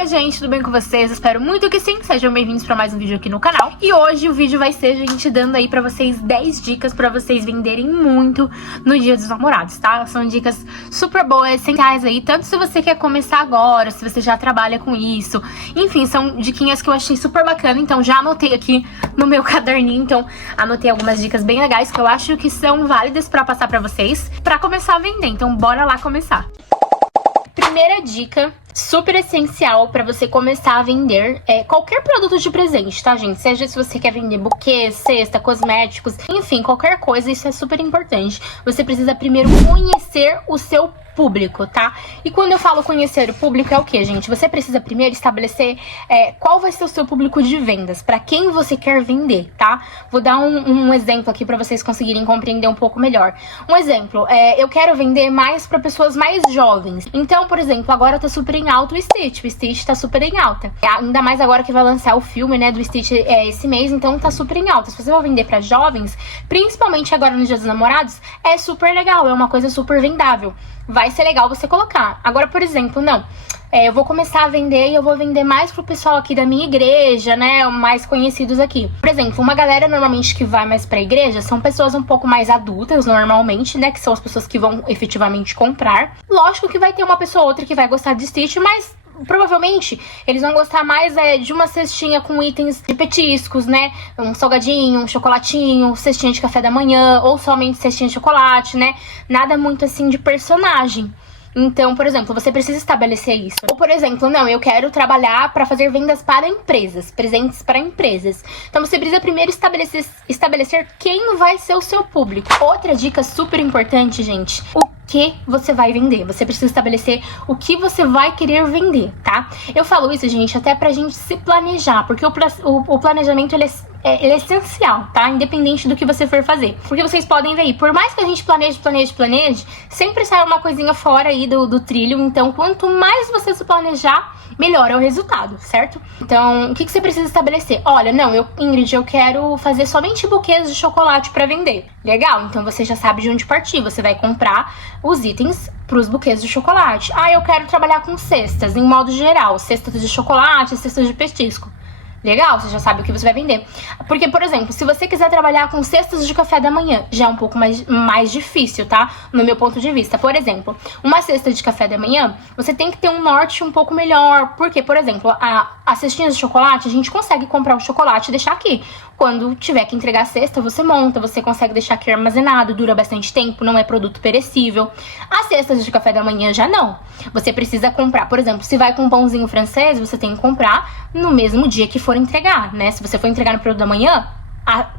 Oi gente, tudo bem com vocês? Espero muito que sim, sejam bem-vindos para mais um vídeo aqui no canal. E hoje o vídeo vai ser, gente, dando aí pra vocês 10 dicas pra vocês venderem muito no Dia dos Namorados, tá? São dicas super boas, essenciais aí, tanto se você quer começar agora, se você já trabalha com isso. Enfim, são diquinhas que eu achei super bacana, então já anotei aqui no meu caderninho, então anotei algumas dicas bem legais que eu acho que são válidas pra passar pra vocês, pra começar a vender. Então bora lá começar. Primeira dica super essencial para você começar a vender qualquer produto de presente, tá, gente? Seja se você quer vender buquê, cesta, cosméticos, enfim, qualquer coisa, isso é super importante. Você precisa primeiro conhecer o seu público, tá? E quando eu falo conhecer o público é o que, gente? Você precisa primeiro estabelecer qual vai ser o seu público de vendas, para quem você quer vender, tá? Vou dar um exemplo aqui para vocês conseguirem compreender um pouco melhor. Um exemplo, eu quero vender mais para pessoas mais jovens. Então, por exemplo, agora tá super em alta o Stitch tá super em alta. Ainda mais agora que vai lançar o filme, né, do Stitch esse mês, então tá super em alta. Se você vai vender para jovens, principalmente agora no Dia dos Namorados, é super legal, é uma coisa super vendável. Vai ser legal você colocar. Agora, por exemplo, não, eu vou começar a vender e eu vou vender mais pro pessoal aqui da minha igreja, né, mais conhecidos aqui. Por exemplo, uma galera normalmente que vai mais pra igreja são pessoas um pouco mais adultas, normalmente, né, que são as pessoas que vão efetivamente comprar. Lógico que vai ter uma pessoa ou outra que vai gostar de Stitch, mas provavelmente eles vão gostar mais de uma cestinha com itens de petiscos, né? Um salgadinho, um chocolatinho, cestinha de café da manhã, ou somente cestinha de chocolate, né? Nada muito assim de personagem. Então, por exemplo, você precisa estabelecer isso. Ou, por exemplo, não, eu quero trabalhar para fazer vendas para empresas, presentes para empresas. Então, você precisa primeiro estabelecer quem vai ser o seu público. Outra dica super importante, gente, o que você vai vender. Você precisa estabelecer o que você vai querer vender, tá? Eu falo isso, gente, até pra gente se planejar, porque o planejamento, ele é essencial, tá? Independente do que você for fazer. Porque vocês podem ver aí, por mais que a gente planeje, sempre sai uma coisinha fora aí do trilho. Então, quanto mais você se planejar, melhor é o resultado, certo? Então, o que você precisa estabelecer? Olha, não, Ingrid, eu quero fazer somente buquês de chocolate pra vender. Legal, então você já sabe de onde partir. Você vai comprar os itens pros buquês de chocolate. Ah, eu quero trabalhar com cestas, em modo geral. Cestas de chocolate, cestas de petisco. Legal, você já sabe o que você vai vender. Porque, por exemplo, se você quiser trabalhar com cestas de café da manhã, já é um pouco mais difícil, tá? No meu ponto de vista. Por exemplo, uma cesta de café da manhã, você tem que ter um norte um pouco melhor. Porque, por exemplo, a cestinha de chocolate, a gente consegue comprar o chocolate e deixar aqui. Quando tiver que entregar a cesta, você monta, você consegue deixar aqui armazenado, dura bastante tempo, não é produto perecível. As cestas de café da manhã já não. Você precisa comprar, por exemplo, se vai com um pãozinho francês, você tem que comprar no mesmo dia que for entregar, né? Se você for entregar no período da manhã,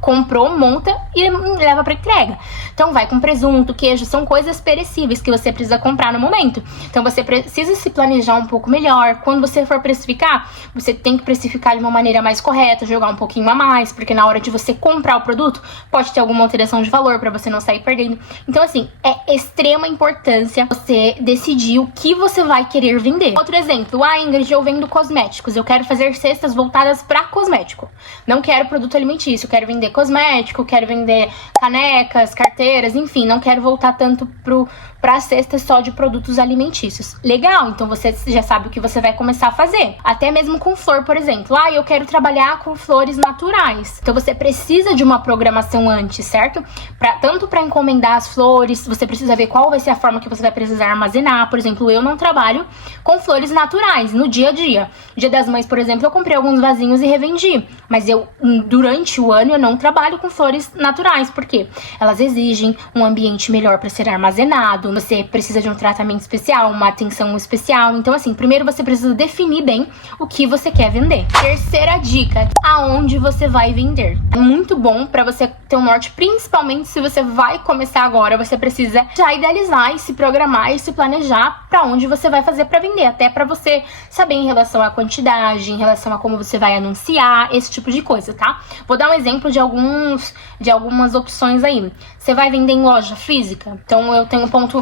comprou, monta e leva para entrega. Então vai com presunto, queijo, são coisas perecíveis que você precisa comprar no momento. Então você precisa se planejar um pouco melhor. Quando você for precificar, você tem que precificar de uma maneira mais correta, jogar um pouquinho a mais, porque na hora de você comprar o produto, pode ter alguma alteração de valor para você não sair perdendo. Então assim, é extrema importância você decidir o que você vai querer vender. Outro exemplo, Ingrid, eu vendo cosméticos, eu quero fazer cestas voltadas para cosmético. Não quero produto alimentício, quero vender cosmético, quero vender canecas, carteiras, enfim, não quero voltar tanto pra cesta só de produtos alimentícios. Legal, então você já sabe o que você vai começar a fazer. Até mesmo com flor, por exemplo. Eu quero trabalhar com flores naturais. Então você precisa de uma programação antes, certo? Tanto para encomendar as flores, você precisa ver qual vai ser a forma que você vai precisar armazenar. Por exemplo, eu não trabalho com flores naturais no dia a dia. Dia das Mães, por exemplo, eu comprei alguns vasinhos e revendi. Mas durante o ano, eu não trabalho com flores naturais, porque elas exigem um ambiente melhor para ser armazenado, você precisa de um tratamento especial, uma atenção especial. Então, assim, primeiro você precisa definir bem o que você quer vender. Terceira dica, aonde você vai vender. É muito bom para você ter um norte, principalmente se você vai começar agora, você precisa já idealizar e se programar e se planejar para onde você vai fazer para vender, até para você saber em relação à quantidade, em relação a como você vai anunciar, esse tipo de coisa, tá? Vou dar um exemplo de algumas opções aí. Você vai vender em loja física? Então eu tenho um ponto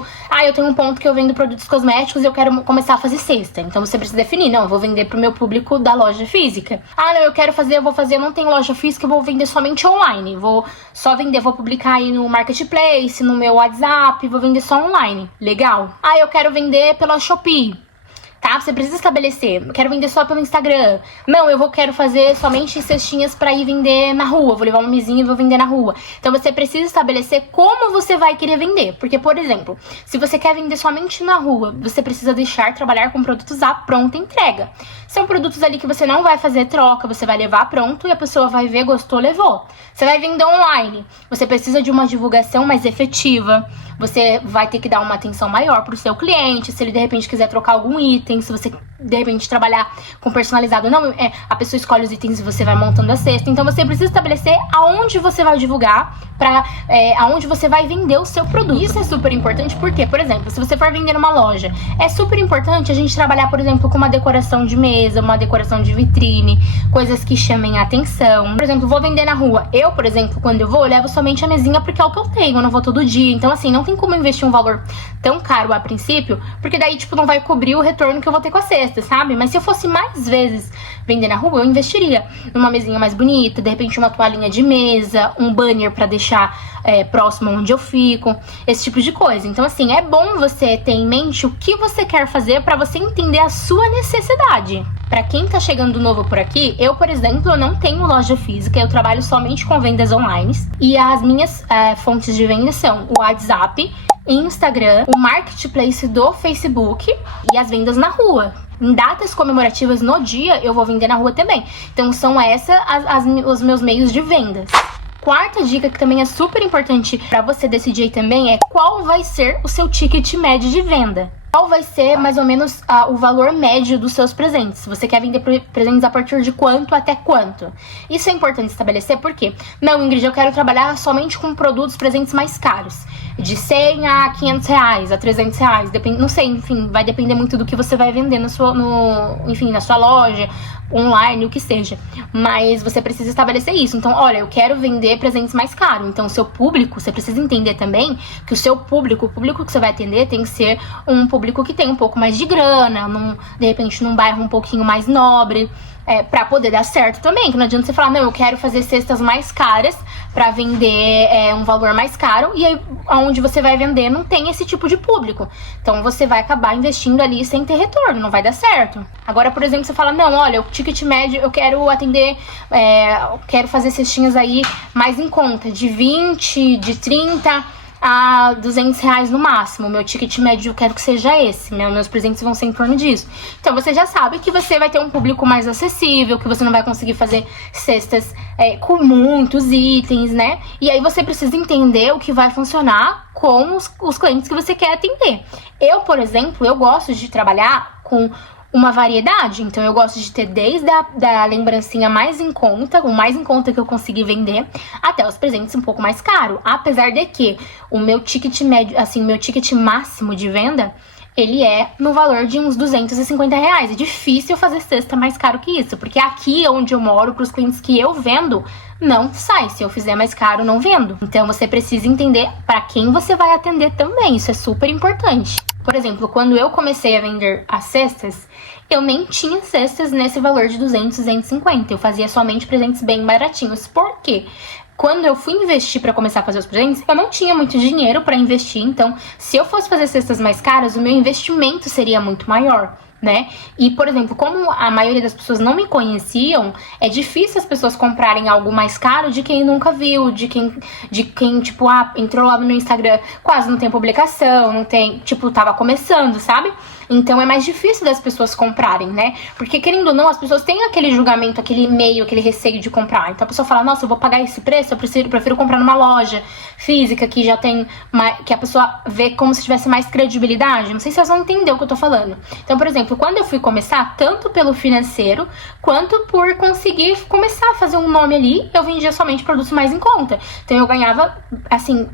que eu vendo produtos cosméticos e eu quero começar a fazer cesta. Então você precisa definir, não, eu vou vender pro meu público da loja física. Não, eu não tenho loja física, eu vou vender somente online. Vou publicar aí no Marketplace, no meu WhatsApp, vou vender só online. Legal. Eu quero vender pela Shopee. tá? Você precisa estabelecer, quero vender só pelo Instagram. Não, quero fazer somente cestinhas pra ir vender na rua, vou levar uma mesinha e vou vender na rua. Então você precisa estabelecer como você vai querer vender. Porque, por exemplo, se você quer vender somente na rua, você precisa deixar trabalhar com produtos à pronta entrega. São produtos ali que você não vai fazer troca, você vai levar pronto e a pessoa vai ver, gostou, levou. Você vai vender online, você precisa de uma divulgação mais efetiva, você vai ter que dar uma atenção maior pro seu cliente, se ele de repente quiser trocar algum item, se você de repente trabalhar com personalizado, não, a pessoa escolhe os itens e você vai montando a cesta. Então você precisa estabelecer aonde você vai divulgar, aonde você vai vender o seu produto. Isso é super importante porque, por exemplo, se você for vender numa loja, é super importante a gente trabalhar, por exemplo, com uma decoração de mesa, uma decoração de vitrine, coisas que chamem a atenção. Por exemplo, vou vender na rua. Eu, por exemplo, quando eu vou, eu levo somente a mesinha porque é o que eu tenho, eu não vou todo dia. Então, assim, não tem como investir um valor tão caro a princípio, porque daí, tipo, não vai cobrir o retorno que eu vou ter com a cesta, sabe? Mas se eu fosse mais vezes vender na rua, eu investiria numa mesinha mais bonita, de repente uma toalhinha de mesa, um banner pra deixar próximo onde eu fico, esse tipo de coisa. Então, assim, é bom você ter em mente o que você quer fazer pra você entender a sua necessidade. Pra quem tá chegando novo por aqui, eu, por exemplo, eu não tenho loja física, eu trabalho somente com vendas online e as minhas fontes de venda são o WhatsApp, Instagram, o Marketplace do Facebook e as vendas na rua. Em datas comemorativas no dia, eu vou vender na rua também. Então, são os meus meios de vendas. Quarta dica, que também é super importante para você decidir aí também, é qual vai ser o seu ticket médio de venda. Qual vai ser, mais ou menos, o valor médio dos seus presentes? Você quer vender presentes a partir de quanto até quanto? Isso é importante estabelecer, porque não, Ingrid, eu quero trabalhar somente com produtos, presentes mais caros. De 100 a 500 reais, a 300 reais, não sei, enfim, vai depender muito do que você vai vender na sua loja, online, o que seja. Mas você precisa estabelecer isso. Então, olha, eu quero vender presentes mais caros. Então, o seu público, você precisa entender também que o público que você vai atender tem que ser um público que tem um pouco mais de grana, de repente num bairro um pouquinho mais nobre, pra poder dar certo também. Que não adianta você falar, não, eu quero fazer cestas mais caras pra vender um valor mais caro, e aí onde você vai vender não tem esse tipo de público. Então você vai acabar investindo ali sem ter retorno, não vai dar certo. Agora, por exemplo, você fala, não, olha, o ticket médio eu quero atender, quero fazer cestinhas aí mais em conta, de 20, de 30 a 200 reais no máximo. Meu ticket médio eu quero que seja esse, meus presentes vão ser em torno disso. Então você já sabe que você vai ter um público mais acessível, que você não vai conseguir fazer cestas com muitos itens, né? E aí você precisa entender o que vai funcionar com os clientes que você quer atender. Eu, por exemplo, eu gosto de trabalhar com uma variedade, então eu gosto de ter desde da lembrancinha mais em conta, o mais em conta que eu consegui vender, até os presentes um pouco mais caro, apesar de que o meu ticket médio, assim, meu ticket máximo de venda, ele é no valor de uns 250 reais. É difícil fazer cesta mais caro que isso, porque aqui onde eu moro, para os clientes que eu vendo, não sai. Se eu fizer mais caro, não vendo. Então você precisa entender para quem você vai atender também, isso é super importante. Por exemplo, quando eu comecei a vender as cestas, eu nem tinha cestas nesse valor de 200, 250. Eu fazia somente presentes bem baratinhos. Por quê? Quando eu fui investir para começar a fazer os presentes, eu não tinha muito dinheiro para investir. Então, se eu fosse fazer cestas mais caras, o meu investimento seria muito maior, né? E, por exemplo, como a maioria das pessoas não me conheciam, é difícil as pessoas comprarem algo mais caro de quem nunca viu, de quem tipo, entrou lá no meu Instagram, quase não tem publicação, não tem, tipo, tava começando, sabe? Então é mais difícil das pessoas comprarem, né? Porque, querendo ou não, as pessoas têm aquele julgamento, aquele meio, aquele receio de comprar. Então a pessoa fala, nossa, eu vou pagar esse preço, eu prefiro comprar numa loja física que já tem, que a pessoa vê como se tivesse mais credibilidade. Não sei se vocês vão entender o que eu tô falando. Então, por exemplo, quando eu fui começar, tanto pelo financeiro, quanto por conseguir começar a fazer um nome ali, eu vendia somente produtos mais em conta. Então eu ganhava, assim,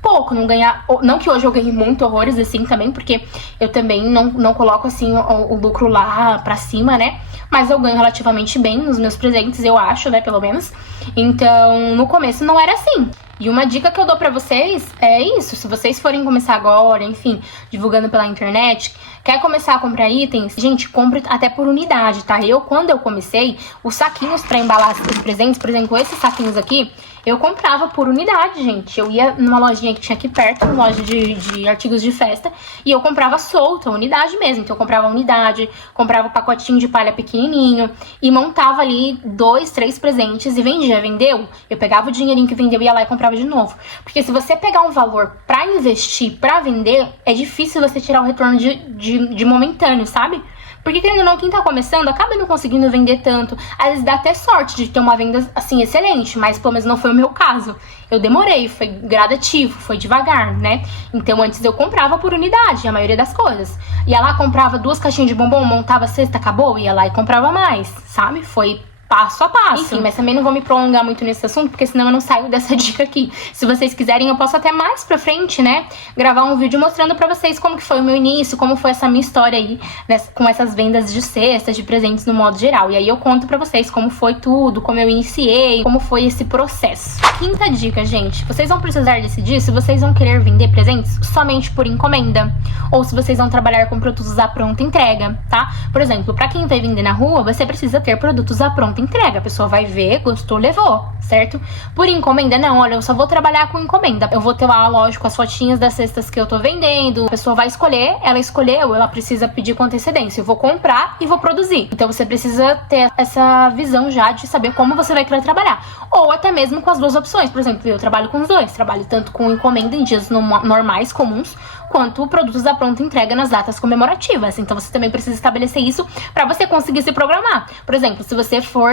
pouco, não que hoje eu ganhe muito horrores, assim, também, porque eu também não coloco, assim, o lucro lá pra cima, né? Mas eu ganho relativamente bem nos meus presentes, eu acho, né, pelo menos. Então, no começo não era assim. E uma dica que eu dou pra vocês é isso, se vocês forem começar agora, enfim, divulgando pela internet, quer começar a comprar itens, gente, compre até por unidade, tá? Quando eu comecei, os saquinhos pra embalar os presentes, por exemplo, esses saquinhos aqui, eu comprava por unidade, gente. Eu ia numa lojinha que tinha aqui perto, uma loja de artigos de festa, e eu comprava solta, unidade mesmo. Então eu comprava unidade, comprava um pacotinho de palha pequenininho e montava ali 2, 3 presentes e vendia. Vendeu? Eu pegava o dinheirinho que vendeu e ia lá e comprava de novo. Porque se você pegar um valor pra investir, pra vender, é difícil você tirar o retorno de momentâneo, sabe? Porque, querendo ou não, quem tá começando acaba não conseguindo vender tanto. Às vezes dá até sorte de ter uma venda, assim, excelente, mas pelo menos não foi o meu caso. Eu demorei, foi gradativo, foi devagar, né? Então, antes eu comprava por unidade, a maioria das coisas. Ia lá, comprava 2 caixinhas de bombom, montava a cesta, acabou, ia lá e comprava mais, sabe? Foi passo a passo. Enfim, mas também não vou me prolongar muito nesse assunto, porque senão eu não saio dessa dica aqui. Se vocês quiserem, eu posso até mais pra frente, né, gravar um vídeo mostrando pra vocês como que foi o meu início, como foi essa minha história aí, né, com essas vendas de cestas, de presentes no modo geral. E aí eu conto pra vocês como foi tudo, como eu iniciei, como foi esse processo. Quinta dica, gente. Vocês vão precisar decidir se vocês vão querer vender presentes somente por encomenda, ou se vocês vão trabalhar com produtos à pronta entrega, tá? Por exemplo, pra quem vai vender na rua, você precisa ter produtos à pronta entrega. A pessoa vai ver, gostou, levou, certo? Por encomenda, não, olha, eu só vou trabalhar com encomenda. Eu vou ter lá, lógico, as fotinhas das cestas que eu tô vendendo. A pessoa vai escolher, ela escolheu, ela precisa pedir com antecedência. Eu vou comprar e vou produzir. Então você precisa ter essa visão já de saber como você vai querer trabalhar. Ou até mesmo com as duas opções. Por exemplo, eu trabalho com os dois. Trabalho tanto com encomenda em dias normais, comuns, quanto produtos à pronta entrega nas datas comemorativas. Então você também precisa estabelecer isso para você conseguir se programar. Por exemplo, se você for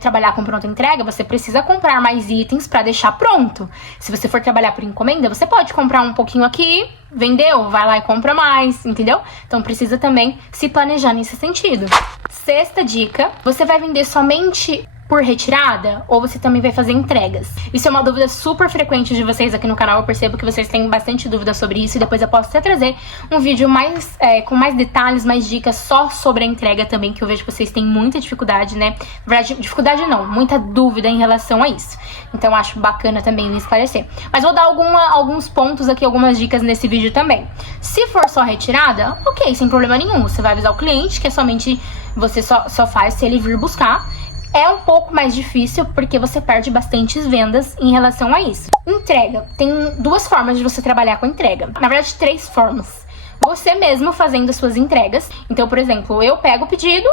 trabalhar com pronta entrega, você precisa comprar mais itens para deixar pronto. Se você for trabalhar por encomenda, você pode comprar um pouquinho aqui, vendeu, vai lá e compra mais, entendeu? Então precisa também se planejar nesse sentido. Sexta dica, você vai vender somente por retirada ou você também vai fazer entregas? Isso é uma dúvida super frequente de vocês aqui no canal. Eu percebo que vocês têm bastante dúvida sobre isso e depois eu posso até trazer um vídeo com mais detalhes, mais dicas só sobre a entrega também, que eu vejo que vocês têm muita dificuldade, né? Na verdade, dificuldade não, muita dúvida em relação a isso. Então acho bacana também me esclarecer. Mas vou dar alguns pontos aqui, algumas dicas nesse vídeo também. Se for só retirada, ok, sem problema nenhum. Você vai avisar o cliente que é somente você só faz se ele vir buscar. É um pouco mais difícil porque você perde bastantes vendas em relação a isso. Entrega. Tem 2 formas de você trabalhar com entrega. Na verdade, 3 formas. Você mesmo fazendo as suas entregas. Então, por exemplo, eu pego o pedido,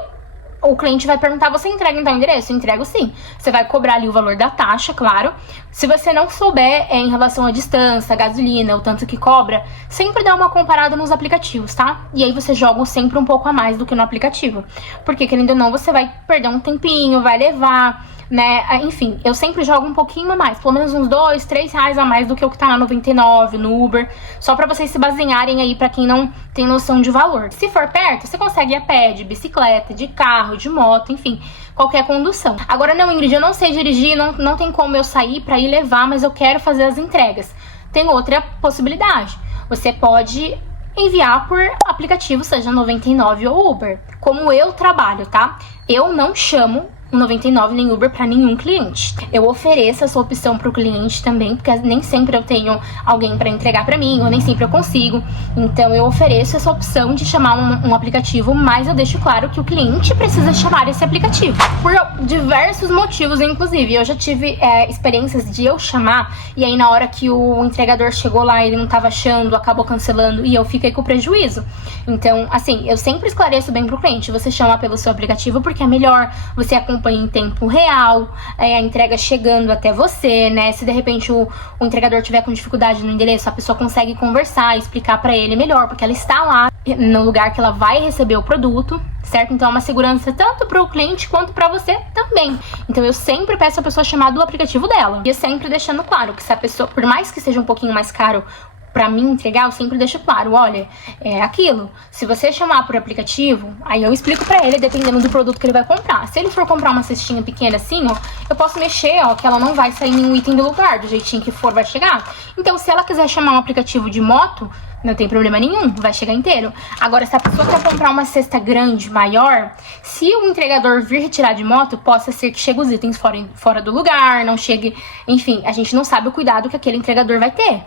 o cliente vai perguntar, você entrega em tal endereço? Eu entrego sim. Você vai cobrar ali o valor da taxa, claro. Se você não souber em relação à distância, gasolina, o tanto que cobra, sempre dá uma comparada nos aplicativos, tá? E aí você joga sempre um pouco a mais do que no aplicativo. Porque, querendo ou não, você vai perder um tempinho, vai levar, né? Enfim, eu sempre jogo um pouquinho a mais, pelo menos uns 2, 3 reais a mais do que o que tá na 99, no Uber, só pra vocês se basearem aí pra quem não tem noção de valor. Se for perto, você consegue ir a pé, de bicicleta, de carro, de moto, enfim, qualquer condução. Agora não, Ingrid, eu não sei dirigir, não tem como eu sair pra ir levar, mas eu quero fazer as entregas. Tem outra possibilidade. Você pode enviar por aplicativo, seja 99 ou Uber. Como eu trabalho, tá? Eu não chamo 99 nem Uber para nenhum cliente. Eu ofereço essa opção para o cliente também, porque nem sempre eu tenho alguém para entregar para mim, ou nem sempre eu consigo. Então eu ofereço essa opção de chamar um aplicativo, mas eu deixo claro que o cliente precisa chamar esse aplicativo. Por diversos motivos, inclusive. Eu já tive experiências de eu chamar, e aí na hora que o entregador chegou lá, ele não estava achando, acabou cancelando, e eu fiquei com prejuízo. Então, assim, eu sempre esclareço bem pro cliente. Você chama pelo seu aplicativo porque é melhor, você acompanha em tempo real, a entrega chegando até você, né? Se de repente o entregador tiver com dificuldade no endereço, a pessoa consegue conversar e explicar pra ele melhor, porque ela está lá no lugar que ela vai receber o produto, certo? Então é uma segurança tanto pro cliente quanto pra você também. Então eu sempre peço a pessoa chamar do aplicativo dela. E eu sempre deixando claro que se a pessoa, por mais que seja um pouquinho mais caro pra mim entregar, eu sempre deixo claro, olha, é aquilo. Se você chamar por aplicativo, aí eu explico pra ele, dependendo do produto que ele vai comprar. Se ele for comprar uma cestinha pequena assim, ó, eu posso mexer, ó, que ela não vai sair nenhum item do lugar, do jeitinho que for, vai chegar. Então, se ela quiser chamar um aplicativo de moto, Não tem problema nenhum, vai chegar inteiro. Agora, se a pessoa quer comprar uma cesta grande, maior, se o entregador vir retirar de moto, possa ser que chegue os itens fora do lugar, não chegue... Enfim, a gente não sabe o cuidado que aquele entregador vai ter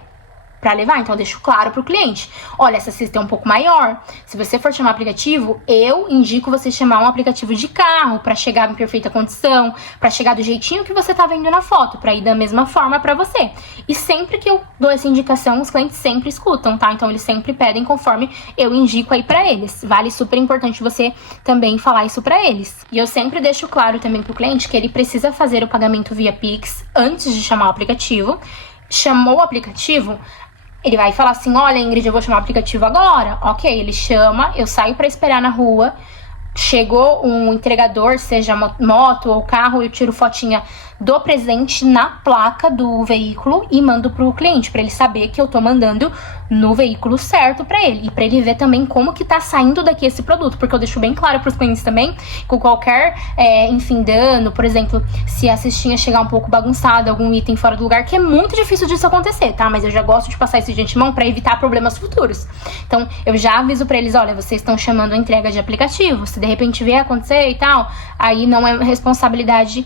pra levar, então eu deixo claro pro cliente. Olha, essa cesta é um pouco maior. Se você for chamar aplicativo, eu indico você chamar um aplicativo de carro pra chegar em perfeita condição, pra chegar do jeitinho que você tá vendo na foto, pra ir da mesma forma pra você. E sempre que eu dou essa indicação, os clientes sempre escutam, tá? Então eles sempre pedem conforme eu indico aí pra eles. Vale super importante você também falar isso pra eles. E eu sempre deixo claro também pro cliente que ele precisa fazer o pagamento via Pix antes de chamar o aplicativo. Chamou o aplicativo, ele vai falar assim, olha, Ingrid, eu vou chamar o aplicativo agora. Ok, ele chama, eu saio pra esperar na rua. Chegou um entregador, seja moto ou carro, eu tiro fotinha do presente na placa do veículo e mando pro cliente, pra ele saber que eu tô mandando no veículo certo pra ele. E pra ele ver também como que tá saindo daqui esse produto, porque eu deixo bem claro pros clientes também, com qualquer, enfim, dano, por exemplo, se a cestinha chegar um pouco bagunçada, algum item fora do lugar, que é muito difícil disso acontecer, tá? Mas eu já gosto de passar isso de antemão pra evitar problemas futuros. Então, eu já aviso pra eles, olha, vocês estão chamando a entrega de aplicativo, se de repente vier acontecer e tal, aí não é responsabilidade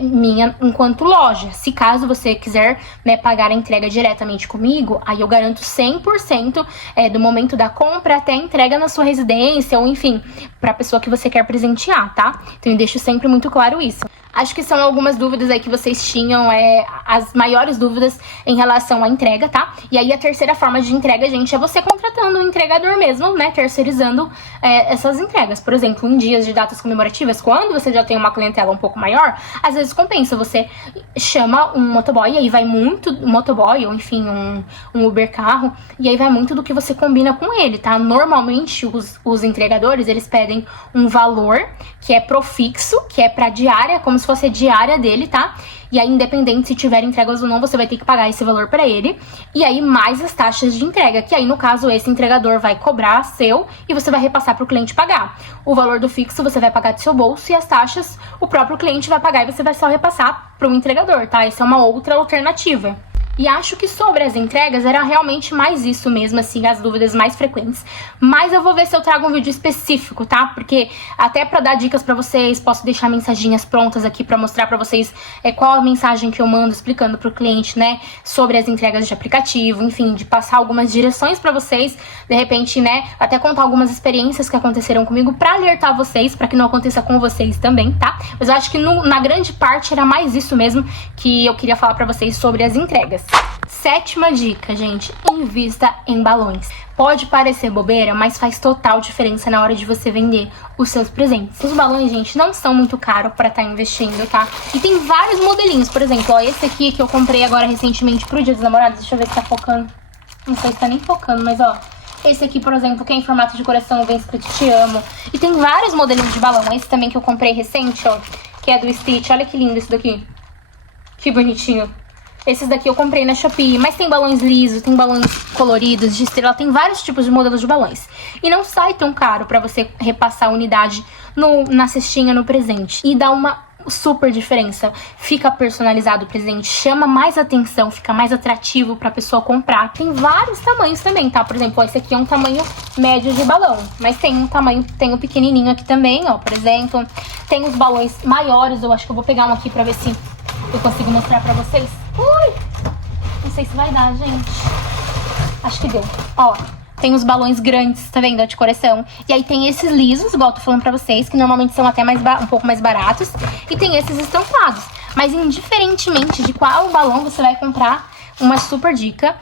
minha enquanto loja. Se caso você quiser, né, pagar a entrega diretamente comigo, aí eu garanto 100% do momento da compra até a entrega na sua residência, ou enfim, pra pessoa que você quer presentear, tá? Então eu deixo sempre muito claro isso. Acho que são algumas dúvidas aí que vocês tinham, as maiores dúvidas em relação à entrega, tá? E aí a terceira forma de entrega, gente, é você contratando um entregador mesmo, né? Terceirizando essas entregas. Por exemplo, em dias de datas comemorativas, quando você já tem uma clientela um pouco maior, às vezes compensa, você chama um motoboy, e aí vai muito, um motoboy, ou enfim, um Uber carro, e aí vai muito do que você combina com ele, tá? Normalmente, os entregadores, eles pedem um valor que é pro fixo, que é pra diária, como se fosse a diária dele, tá? E aí, independente se tiver entregas ou não, você vai ter que pagar esse valor pra ele. E aí, mais as taxas de entrega, que aí, no caso, esse entregador vai cobrar seu e você vai repassar pro cliente pagar. O valor do fixo você vai pagar do seu bolso e as taxas o próprio cliente vai pagar e você vai só repassar pro entregador, tá? Essa é uma outra alternativa. E acho que sobre as entregas era realmente mais isso mesmo, assim, as dúvidas mais frequentes. Mas eu vou ver se eu trago um vídeo específico, tá? Porque até pra dar dicas pra vocês, posso deixar mensaginhas prontas aqui pra mostrar pra vocês qual a mensagem que eu mando explicando pro cliente, né? Sobre as entregas de aplicativo, enfim, de passar algumas direções pra vocês. De repente, né? Até contar algumas experiências que aconteceram comigo pra alertar vocês, pra que não aconteça com vocês também, tá? Mas eu acho que na grande parte era mais isso mesmo que eu queria falar pra vocês sobre as entregas. Sétima dica, gente, invista em balões. Pode parecer bobeira, mas faz total diferença na hora de você vender os seus presentes. Os balões, gente, não são muito caros pra estar investindo, tá? E tem vários modelinhos, por exemplo, ó, esse aqui que eu comprei agora recentemente pro Dia dos Namorados, deixa eu ver se tá focando. Não sei se tá nem focando, mas ó, esse aqui, por exemplo, que é em formato de coração, vem escrito te amo. E tem vários modelinhos de balão, esse também que eu comprei recente, ó, que é do Stitch, olha que lindo esse daqui. Que bonitinho. Esses daqui eu comprei na Shopee, mas tem balões lisos, tem balões coloridos, de estrela, tem vários tipos de modelos de balões. E não sai tão caro pra você repassar a unidade na cestinha, no presente. E dá uma super diferença. Fica personalizado o presente, chama mais atenção, fica mais atrativo pra pessoa comprar. Tem vários tamanhos também, tá? Por exemplo, esse aqui é um tamanho médio de balão, mas tem um tamanho, tem um pequenininho aqui também, ó, por exemplo. Tem os balões maiores, eu acho que eu vou pegar um aqui pra ver se eu consigo mostrar pra vocês. Ui! Não sei se vai dar, gente. Acho que deu. Ó, tem os balões grandes, tá vendo? De coração. E aí tem esses lisos, igual eu tô falando pra vocês, que normalmente são até um pouco mais baratos. E tem esses estampados. Mas indiferentemente de qual balão você vai comprar, uma super dica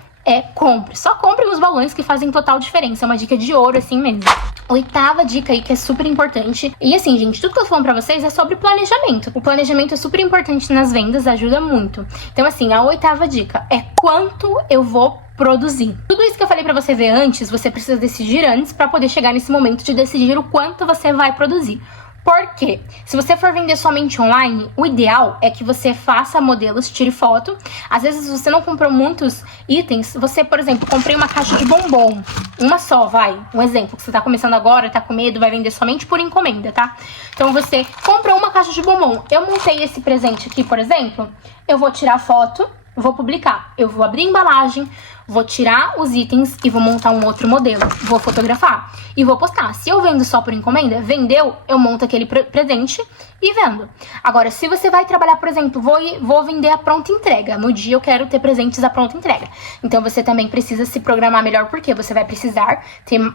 compre. Só compre os balões que fazem total diferença. É uma dica de ouro, assim mesmo. Oitava dica aí, que é super importante. E assim, gente, tudo que eu tô falando pra vocês é sobre planejamento. O planejamento é super importante nas vendas, ajuda muito. Então, assim, a oitava dica é quanto eu vou produzir. Tudo isso que eu falei pra você ver antes, você precisa decidir antes pra poder chegar nesse momento de decidir o quanto você vai produzir. Por quê? Se você for vender somente online, o ideal é que você faça modelos, tire foto. Às vezes você não comprou muitos itens, você, por exemplo, comprei uma caixa de bombom, uma só, um exemplo, que você tá começando agora, tá com medo, vai vender somente por encomenda, tá? Então você comprou uma caixa de bombom, eu montei esse presente aqui, por exemplo, eu vou tirar foto vou publicar. Eu vou abrir a embalagem, vou tirar os itens e vou montar um outro modelo. Vou fotografar e vou postar. Se eu vendo só por encomenda, vendeu, eu monto aquele presente e vendo. Agora, se você vai trabalhar, por exemplo, vou vender a pronta entrega. No dia eu quero ter presentes à pronta entrega. Então você também precisa se programar melhor, porque você vai precisar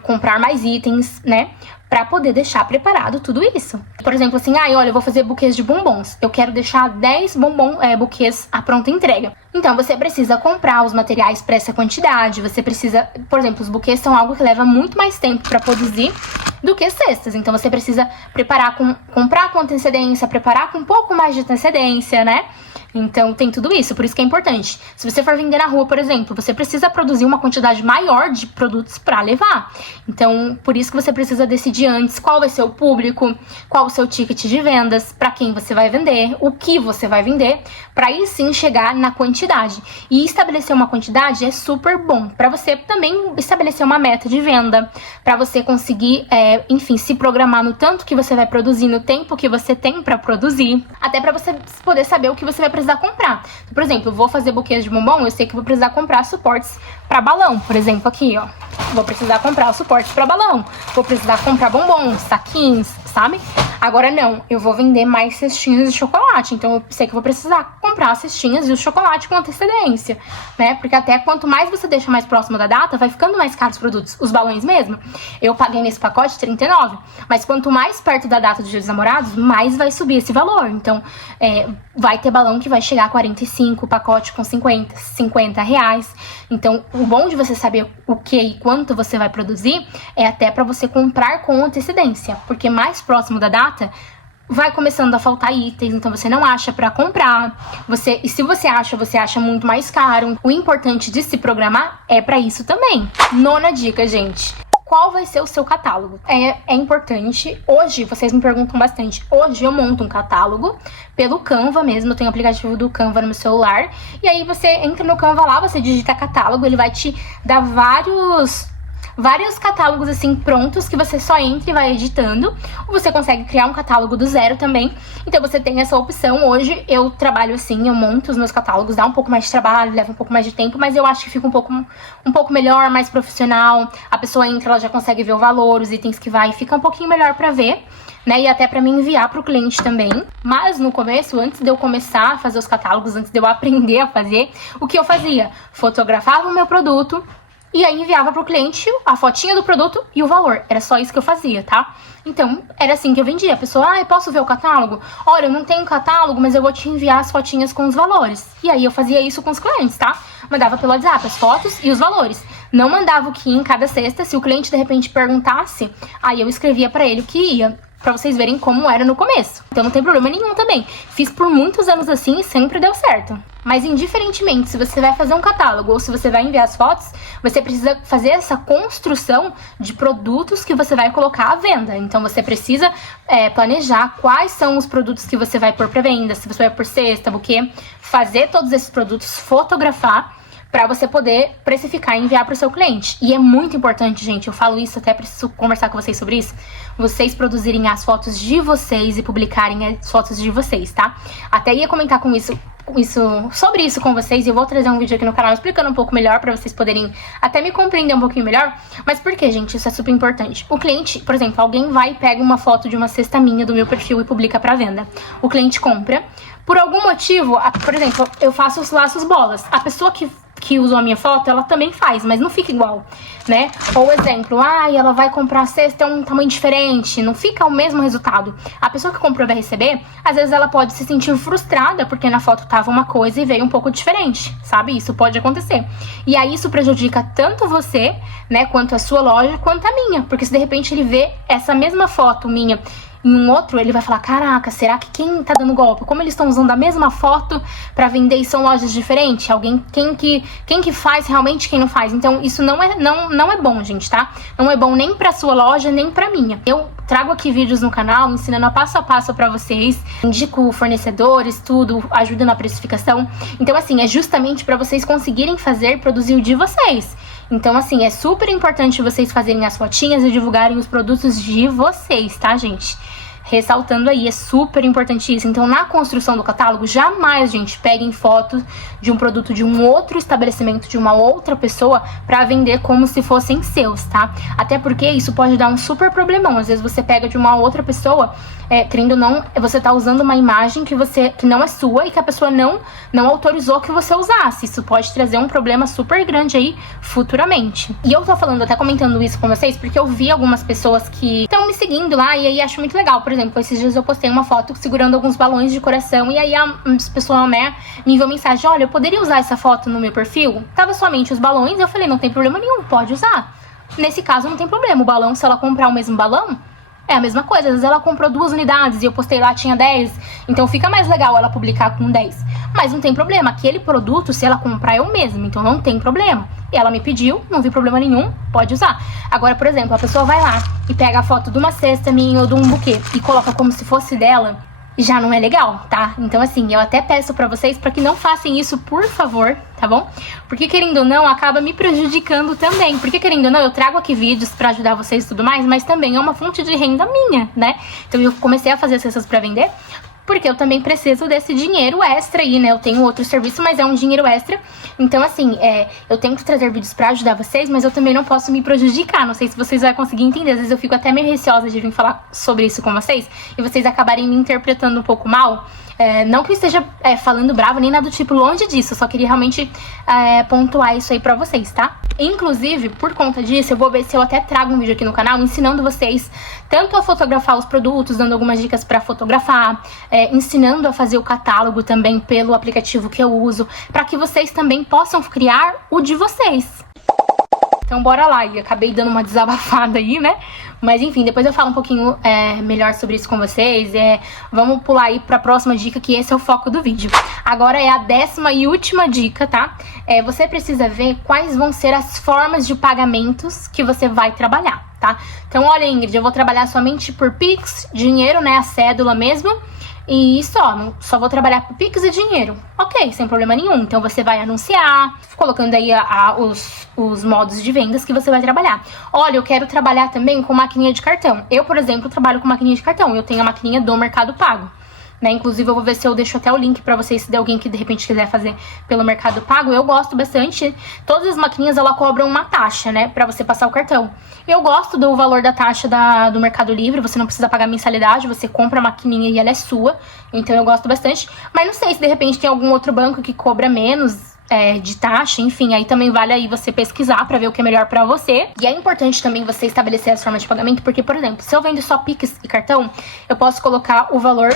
comprar mais itens, né? Pra poder deixar preparado tudo isso. Por exemplo, assim, olha, eu vou fazer buquês de bombons. Eu quero deixar 10 buquês à pronta entrega. Então, você precisa comprar os materiais para essa quantidade. Você precisa, por exemplo, os buquês são algo que leva muito mais tempo para produzir do que cestas. Então, você precisa comprar com antecedência, preparar com um pouco mais de antecedência, né? Então, tem tudo isso, por isso que é importante. Se você for vender na rua, por exemplo, você precisa produzir uma quantidade maior de produtos para levar. Então, por isso que você precisa decidir antes qual vai ser o público, qual o seu ticket de vendas, para quem você vai vender, o que você vai vender, para aí sim chegar na quantidade. E estabelecer uma quantidade é super bom, para você também estabelecer uma meta de venda, para você conseguir, enfim, se programar no tanto que você vai produzir, no tempo que você tem para produzir, até para você poder saber o que você vai precisar comprar. Por exemplo, eu vou fazer buquês de bombom, eu sei que eu vou precisar comprar suportes para balão, por exemplo, aqui, ó. Vou precisar comprar o suporte para balão, vou precisar comprar bombons, saquinhos, sabe? Agora não, eu vou vender mais cestinhas de chocolate, então eu sei que eu vou precisar comprar as cestinhas e o chocolate com antecedência, né? Porque até quanto mais você deixa mais próximo da data, vai ficando mais caro os produtos. Os balões mesmo, eu paguei nesse pacote R$39, mas quanto mais perto da data do Dia dos Namorados, mais vai subir esse valor. Então, vai ter balão que vai chegar a 45, o pacote com 50 reais. Então, o bom de você saber o que e quanto você vai produzir é até para você comprar com antecedência, porque mais próximo da data vai começando a faltar itens, então você não acha para comprar. E se você acha muito mais caro. O importante de se programar é para isso também. 9ª dica, gente. Qual vai ser o seu catálogo? É importante. Hoje, vocês me perguntam bastante. Hoje eu monto um catálogo pelo Canva mesmo. Eu tenho o aplicativo do Canva no meu celular. E aí você entra no Canva lá, você digita catálogo. Ele vai te dar vários catálogos assim prontos que você só entra e vai editando. Ou você consegue criar um catálogo do zero também. Então você tem essa opção. Hoje eu trabalho assim, eu monto os meus catálogos, dá um pouco mais de trabalho, leva um pouco mais de tempo, mas eu acho que fica um pouco melhor, mais profissional. A pessoa entra, ela já consegue ver o valor, os itens que vai, fica um pouquinho melhor pra ver, né? E até pra me enviar pro cliente também. Mas no começo, antes de eu começar a fazer os catálogos, antes de eu aprender a fazer, o que eu fazia? Fotografava o meu produto e aí enviava pro cliente a fotinha do produto e o valor. Era só isso que eu fazia, tá? Então, era assim que eu vendia. A pessoa, eu posso ver o catálogo? Olha, eu não tenho catálogo, mas eu vou te enviar as fotinhas com os valores. E aí eu fazia isso com os clientes, tá? Mandava pelo WhatsApp as fotos e os valores. Não mandava o que ia em cada cesta. Se o cliente de repente perguntasse, aí eu escrevia pra ele o que ia, pra vocês verem como era no começo. Então não tem problema nenhum também. Fiz por muitos anos assim e sempre deu certo. Mas indiferentemente se você vai fazer um catálogo ou se você vai enviar as fotos, você precisa fazer essa construção de produtos que você vai colocar à venda. Então você precisa planejar quais são os produtos que você vai pôr para venda, se você vai pôr cesta, buquê, fazer todos esses produtos, fotografar, para você poder precificar e enviar para o seu cliente. E é muito importante, gente, eu falo isso, até preciso conversar com vocês sobre isso, vocês produzirem as fotos de vocês e publicarem as fotos de vocês, tá? Até ia comentar sobre isso com vocês, e eu vou trazer um vídeo aqui no canal explicando um pouco melhor para vocês poderem até me compreender um pouquinho melhor. Mas por que, gente? Isso é super importante. O cliente, por exemplo, alguém vai e pega uma foto de uma cesta minha do meu perfil e publica para venda. O cliente compra. Por algum motivo, por exemplo, eu faço os laços bolas. A pessoa que usou a minha foto, ela também faz, mas não fica igual, né? Ou exemplo, ela vai comprar a cesta, é um tamanho diferente, não fica o mesmo resultado. A pessoa que comprou vai receber, às vezes ela pode se sentir frustrada, porque na foto tava uma coisa e veio um pouco diferente, sabe? Isso pode acontecer. E aí isso prejudica tanto você, né, quanto a sua loja, quanto a minha, porque se de repente ele vê essa mesma foto minha em um outro, ele vai falar, caraca, será que quem tá dando golpe? Como eles estão usando a mesma foto pra vender e são lojas diferentes? Quem que faz realmente, quem não faz? Então isso não é bom, gente, tá? Não é bom nem pra sua loja, nem pra minha. Eu trago aqui vídeos no canal ensinando passo a passo pra vocês, indico fornecedores, tudo, ajuda na precificação. Então assim, é justamente pra vocês conseguirem produzir o de vocês. Então assim, é super importante vocês fazerem as fotinhas e divulgarem os produtos de vocês, tá, gente? ressaltando aí, é super importante isso. Então, na construção do catálogo, jamais, gente, peguem fotos de um produto de um outro estabelecimento, de uma outra pessoa, pra vender como se fossem seus, tá? Até porque isso pode dar um super problemão. Às vezes você pega de uma outra pessoa, querendo ou não, você tá usando uma imagem que não é sua e que a pessoa não autorizou que você usasse. Isso pode trazer um problema super grande aí futuramente. E eu tô falando, até comentando isso com vocês, porque eu vi algumas pessoas que estão me seguindo lá e aí acho muito legal. Por exemplo, esses dias eu postei uma foto segurando alguns balões de coração e aí as pessoas, né, me enviou mensagem: olha, eu poderia usar essa foto no meu perfil? Tava somente os balões, eu falei, não tem problema nenhum, pode usar. Nesse caso não tem problema, o balão, se ela comprar o mesmo balão, é a mesma coisa. Às vezes ela comprou 2 unidades e eu postei lá, tinha 10, então fica mais legal ela publicar com 10. Mas não tem problema, aquele produto, se ela comprar, é o mesmo, então não tem problema. E ela me pediu, não vi problema nenhum, pode usar. Agora, por exemplo, a pessoa vai lá e pega a foto de uma cesta minha ou de um buquê e coloca como se fosse dela, já não é legal, tá? Então, assim, eu até peço pra vocês pra que não façam isso, por favor, tá bom? Porque, querendo ou não, acaba me prejudicando também. Porque, querendo ou não, eu trago aqui vídeos pra ajudar vocês e tudo mais, mas também é uma fonte de renda minha, né? Então, eu comecei a fazer cestas pra vender, porque eu também preciso desse dinheiro extra aí, né? Eu tenho outro serviço, mas é um dinheiro extra. Então, assim, eu tenho que trazer vídeos pra ajudar vocês, mas eu também não posso me prejudicar. Não sei se vocês vão conseguir entender. Às vezes eu fico até meio receosa de vir falar sobre isso com vocês e vocês acabarem me interpretando um pouco mal. Não que eu esteja falando bravo, nem nada do tipo, longe disso. Eu só queria realmente pontuar isso aí pra vocês, tá? Inclusive, por conta disso, eu vou ver se eu até trago um vídeo aqui no canal ensinando vocês tanto a fotografar os produtos, dando algumas dicas pra fotografar, ensinando a fazer o catálogo também pelo aplicativo que eu uso, pra que vocês também possam criar o de vocês. Então bora lá, e acabei dando uma desabafada aí, né? Mas enfim, depois eu falo um pouquinho melhor sobre isso com vocês. Vamos pular aí pra próxima dica, que esse é o foco do vídeo. Agora é a 10ª e última dica, tá? Você precisa ver quais vão ser as formas de pagamentos que você vai trabalhar, tá? Então olha, Ingrid, eu vou trabalhar somente por Pix, dinheiro, né? A cédula mesmo. E só vou trabalhar por Pix e dinheiro. Ok, sem problema nenhum. Então você vai anunciar, colocando aí os modos de vendas que você vai trabalhar. Olha, eu quero trabalhar também com maquininha de cartão. Eu, por exemplo, trabalho com maquininha de cartão. Eu tenho a maquininha do Mercado Pago, né? Inclusive eu vou ver se eu deixo até o link pra vocês, se der alguém que de repente quiser fazer pelo Mercado Pago. Eu gosto bastante. Todas as maquininhas, ela cobram uma taxa, né, pra você passar o cartão. Eu gosto do valor da taxa do Mercado Livre. Você não precisa pagar mensalidade, você compra a maquininha e ela é sua. Então eu gosto bastante. Mas não sei se de repente tem algum outro banco que cobra menos de taxa, enfim, aí também vale aí você pesquisar pra ver o que é melhor pra você. E é importante também você estabelecer as formas de pagamento, porque, por exemplo, se eu vendo só Pix e cartão, eu posso colocar o valor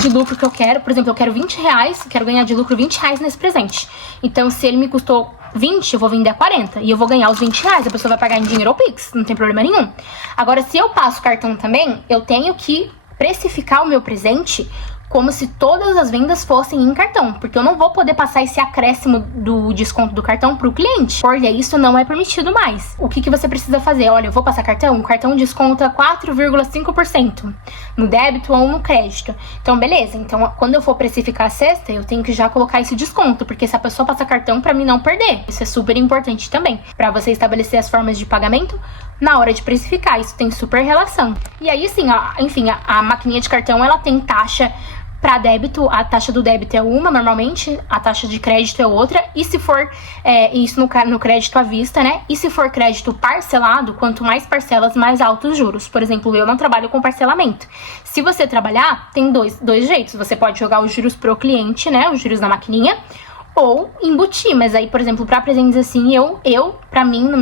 de lucro que eu quero. Por exemplo, eu quero R$20, quero ganhar de lucro R$20 nesse presente. Então, se ele me custou 20, eu vou vender a 40 e eu vou ganhar os R$20, a pessoa vai pagar em dinheiro ou Pix, não tem problema nenhum. Agora, se eu passo cartão também, eu tenho que precificar o meu presente como se todas as vendas fossem em cartão, porque eu não vou poder passar esse acréscimo do desconto do cartão pro cliente, porque isso não é permitido mais. O que você precisa fazer? Olha, eu vou passar cartão, o cartão desconta 4,5% no débito ou no crédito. Então, beleza. Então, quando eu for precificar a cesta, eu tenho que já colocar esse desconto, porque se a pessoa passa cartão, pra mim não perder. Isso é super importante também, pra você estabelecer as formas de pagamento na hora de precificar. Isso tem super relação. E aí, sim, enfim, a maquininha de cartão, ela tem taxa para débito. A taxa do débito é uma, normalmente, a taxa de crédito é outra, e se for, isso no crédito à vista, né, e se for crédito parcelado, quanto mais parcelas, mais altos os juros. Por exemplo, eu não trabalho com parcelamento. Se você trabalhar, tem dois jeitos, você pode jogar os juros pro cliente, né, os juros da maquininha, ou embutir, mas aí, por exemplo, para presentes assim, pra mim, no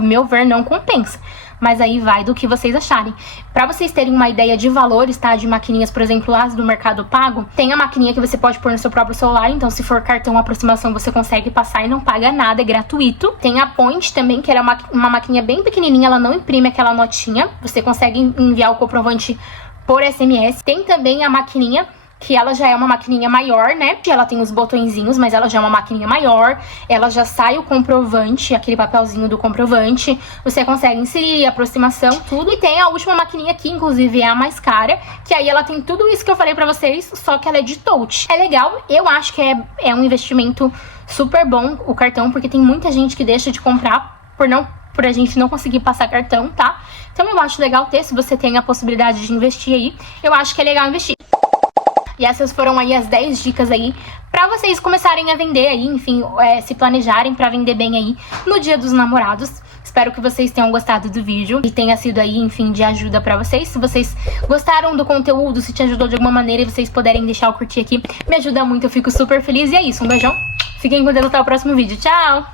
meu ver, não compensa. Mas aí vai do que vocês acharem. Pra vocês terem uma ideia de valores, tá? De maquininhas, por exemplo, as do Mercado Pago, tem a maquininha que você pode pôr no seu próprio celular. Então, se for cartão aproximação, você consegue passar e não paga nada, é gratuito. Tem a Point também, que era uma maquininha bem pequenininha, ela não imprime aquela notinha. Você consegue enviar o comprovante por SMS. Tem também a maquininha que ela já é uma maquininha maior, né? Ela tem os botõezinhos, mas ela já é uma maquininha maior. Ela já sai o comprovante, aquele papelzinho do comprovante. Você consegue inserir aproximação, tudo. E tem a última maquininha aqui, inclusive é a mais cara, que aí ela tem tudo isso que eu falei pra vocês, só que ela é de touch. É legal, eu acho que é um investimento super bom o cartão, porque tem muita gente que deixa de comprar por por a gente não conseguir passar cartão, tá? Então eu acho legal ter, se você tem a possibilidade de investir aí, eu acho que é legal investir. E essas foram aí as 10 dicas aí pra vocês começarem a vender aí, enfim, se planejarem pra vender bem aí no Dia dos Namorados. Espero que vocês tenham gostado do vídeo e tenha sido aí, enfim, de ajuda pra vocês. Se vocês gostaram do conteúdo, se te ajudou de alguma maneira e vocês puderem deixar o curtir aqui, me ajuda muito, eu fico super feliz. E é isso, um beijão, fiquem com Deus, até o próximo vídeo, tchau!